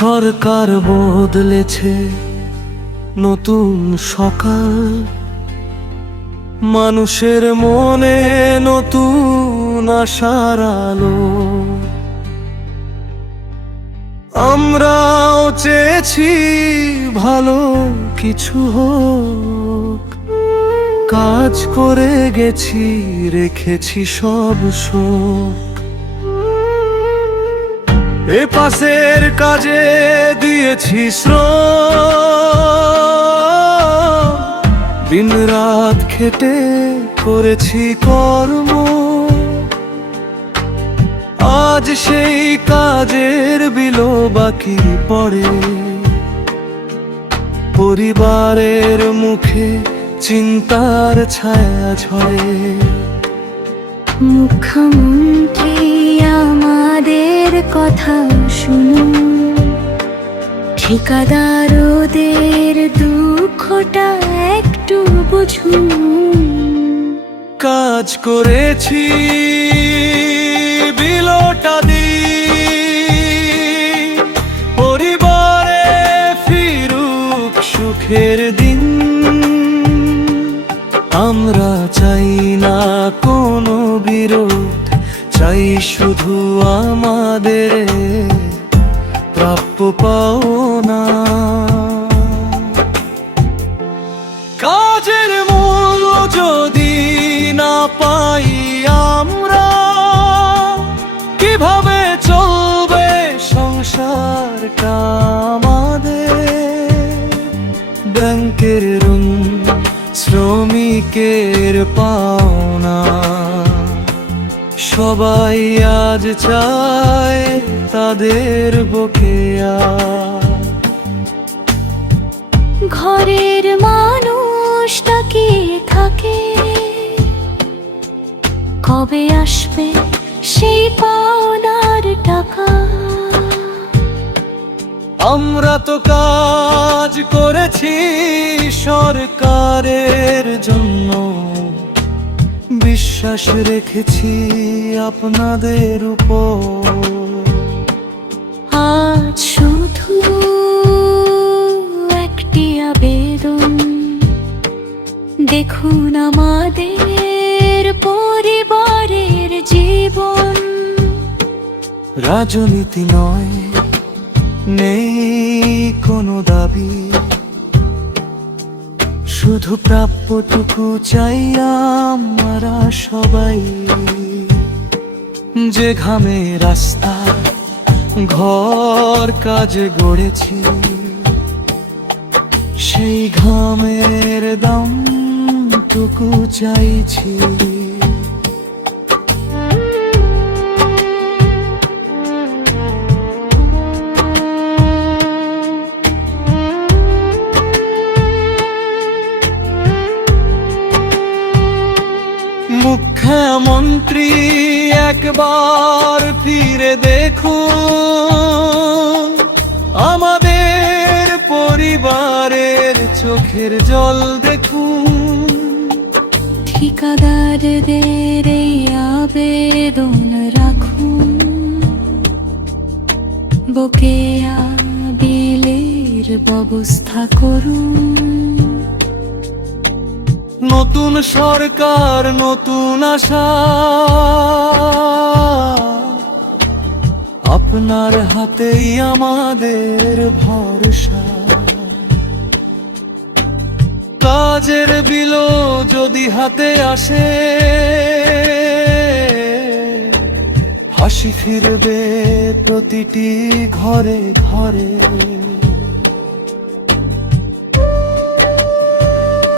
সরকার বদলেছে, নতুন সকাল, মানুষের মনে নতুন আশার আলো। আমরাও চেয়েছি ভালো কিছু হোক, কাজ করে গেছি, রেখেছি সব শোক। এ পাশের কাজে দিয়েছি শ্রম, দিন রাত খেটে করেছি কর্ম। আজ সেই কাজের বিলো বাকি পড়ে, পরিবারের মুখে চিন্তার ছায়া ঝরে। মুখ্যমন্ত্রী আমাদের কথা শুনুন, ঠিকাদারদের দুঃখটা একটু বুঝুন। কাজ করেছি বিলোটা দিই, পরিবারে ফিরুক সুখের দিন। আমরা চাই না কোনো বিরোধ, চাই শুধু আমাদের প্রাপ্য পাওনা। কাজের মূল্য যদি না পাই আমরা, কিভাবে চলবে সংসারটা আমাদের? ব্যাংকের ঋণ, শ্রমিকের পাওনা, সবাই আজ চায় তাদের বকেয়া। ঘরের মানুষটা কি থাকে, কবে আসবে সেই পাওনার টাকা? আমরা তো কাজ করেছি সরকারের জন্য, বিশ্বাস রেখেছি আপনাদের উপর। আজ শুধু একটি আবেদন, দেখুন আমাদের পরিবারের জীবন। রাজনীতি নয়, নেই কোনো দাবি, শুধু প্রাপ্যটুকু চাই আমরা সবাই। যে ঘামে রাস্তা ঘর কাজে গড়েছি, সেই ঘামের দামটুকু চাইছি। মুখ্যমন্ত্রী একবার ফিরে দেখুন, আমাদের পরিবারের চোখের জল দেখুন। ঠিকাদারদের এই আবেদন রাখুন, বকেয়া বিলের ব্যবস্থা করুন। নতুন সরকার, নতুন আশা, আপনার হাতেই আমাদের ভরসা। কাজের বিলো যদি হাতে আসে, হাসি ফিরবে প্রতিটি ঘরে ঘরে।